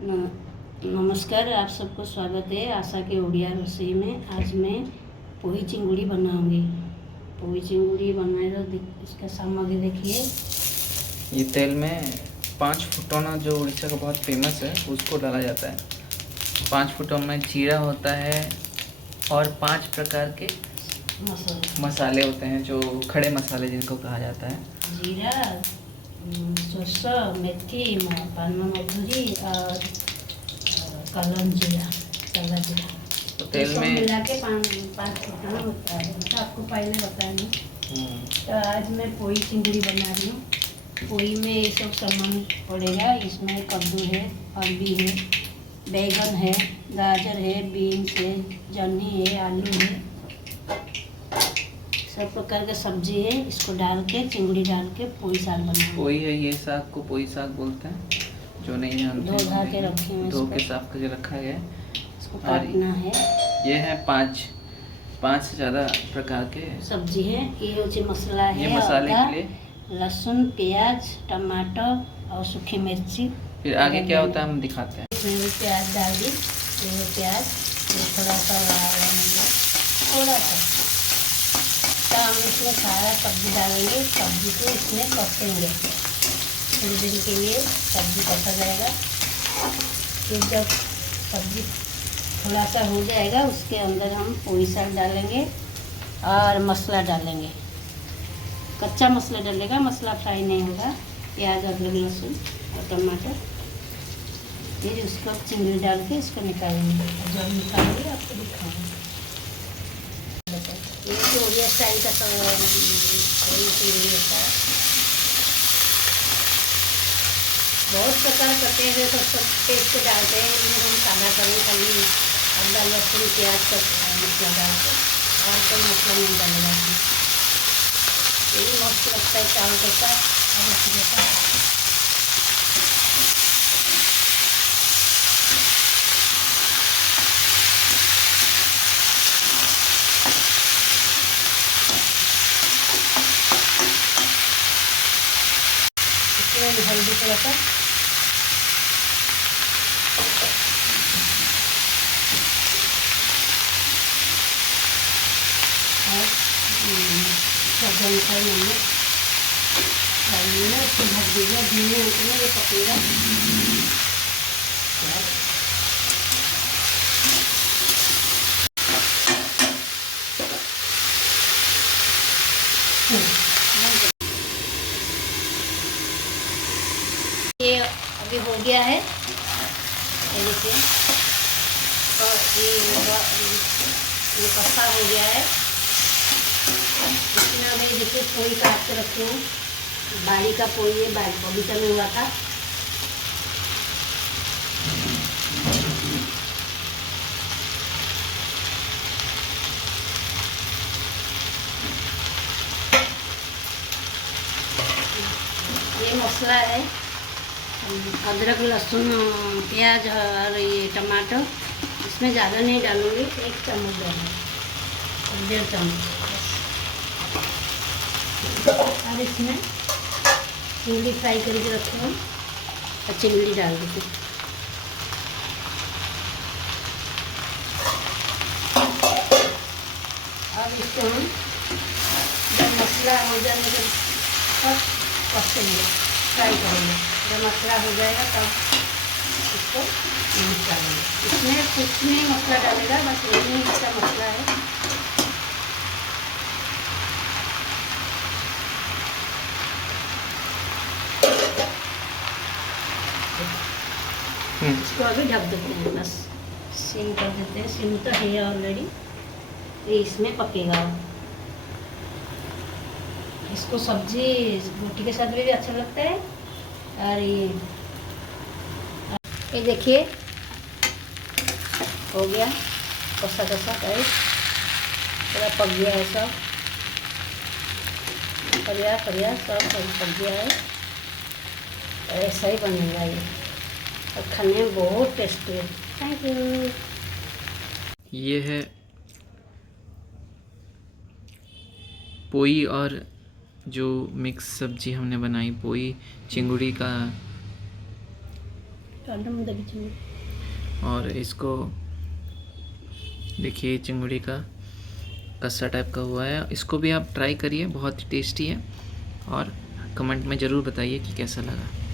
न- नमस्कार, आप सबको स्वागत है आशा के ओडिया रसोई में। आज मैं पोही चिंगुड़ी बनाऊंगी। पोही चिंगुड़ी बनाए तो इसका सामग्री देखिए। ये तेल में 5 फुटौना जो उड़ीसा का बहुत फेमस है उसको डाला जाता है। 5 फुटौना में जीरा होता है और 5 प्रकार के मसाले होते हैं जो खड़े मसाले जिनको कहा जाता है। जीरा, सरसों, मेथी, पान मधुरी और कलम जीरा, काला जीरा, तो तेल सब में मिला के पाँच फुटाना होता है। मतलब आपको पहले बताया नहीं। तो आज मैं पोही चिंगुड़ी बना रही हूँ। पोही में ये सब सामान पड़ेगा। इसमें कद्दू है, अरबी है, बैगन है, गाजर है, बीन्स है, जन्नी है, आलू है, सब प्रकार के सब्जी है। इसको डाल के चिंगुड़ी डाल के पोही साग बनाऊंगी। पोही है, ये साग को पोही साग बोलते हैं। जो नहीं जानते धो धा के रखे हैं, धो के साफ करके रखा गया है। इसको काटना है। ये है 5 से ज़्यादा प्रकार के सब्जी है। ये होची मसाला है, ये मसाले के लिए लहसुन, प्याज, टमाटर और सूखी मिर्ची। फिर आगे क्या होता है हम दिखाते हैं। इसमें भी प्याज डाल दी। ये प्याज, ये थोड़ा सा थोड़ा सा तो हम इसमें सारा सब्जी डालेंगे। सब्जी को इसमें कसेंगे थोड़ी देर के लिए। सब्जी कसा जाएगा। फिर जब सब्जी थोड़ा सा हो जाएगा उसके अंदर हम पोही साग डालेंगे और मसाला डालेंगे। कच्चा मसाला डालेगा, मसाला फ्राई नहीं होगा। प्याज, अदरक, लहसुन और टमाटर। फिर उसको चिंगड़ी डाल के इसको निकालेंगे। जब निकालेंगे आपको दिखाऊंगी। ये तो ओडिया स्टाइल का पोही चिंगड़ी होता है। बहुत प्रकार करते हैं तो सब पेस्ट डालते हैं। इनमें हम सादा करें खाली अदरक, लहसुन, प्याज का मसाला डालते हैं और कोई मसाला नहीं डालेगा इसमें। यही मस्त लगता है चावल के साथ और रोटी के साथ। इसमें हल्दी थोड़ा सा, और स्वाद अनुसार नमक डालिए। उसको ढक दीजिए। धीमे आंच में ये पकेगा। ये अभी हो गया है, ये देखिए। और ये कस्सा हो गया है। इसमें अभी देखिए पोही काट के रखी हूँ। बाड़ी का पोही है, बगीचा में हुआ था। ये मसाला है, अदरक, लहसुन, प्याज और ये टमाटर। इसमें ज़्यादा नहीं डालूंगी, 1 चम्मच डालूंगी, 1.5 चम्मच। और इसमें चिंगड़ी फ्राई करके रखे हूँ और चिंगड़ी डाल दी। अब इसको हम जब मसाला हो जाने के तब कसेंगे, फ्राई करेंगे। जब मसाला हो जाएगा तब इसको निकालेंगे। इसमें कुछ नहीं मसाला डालेगा, बस इतनी इसका मसाला है। इसको अभी ढक देते हैं, बस सिम कर देते हैं। सिम तो है ऑलरेडी, ये इसमें पकेगा। इसको सब्जी रोटी के साथ भी अच्छा लगता है। और ये देखिए हो गया कसा कसा टाइप, पूरा पक गया है। सब परिया परिया सब पक गया है। ऐसा ही बनेगा ये और खाने में बहुत टेस्टी है। Thank you. ये है पोही और जो मिक्स सब्जी हमने बनाई, पोही चिंगुड़ी का कांटा मुंदगी चिंगुड़ी। और इसको देखिए चिंगुड़ी का कस्सा टाइप का हुआ है। इसको भी आप ट्राई करिए, बहुत ही टेस्टी है। और कमेंट में ज़रूर बताइए कि कैसा लगा।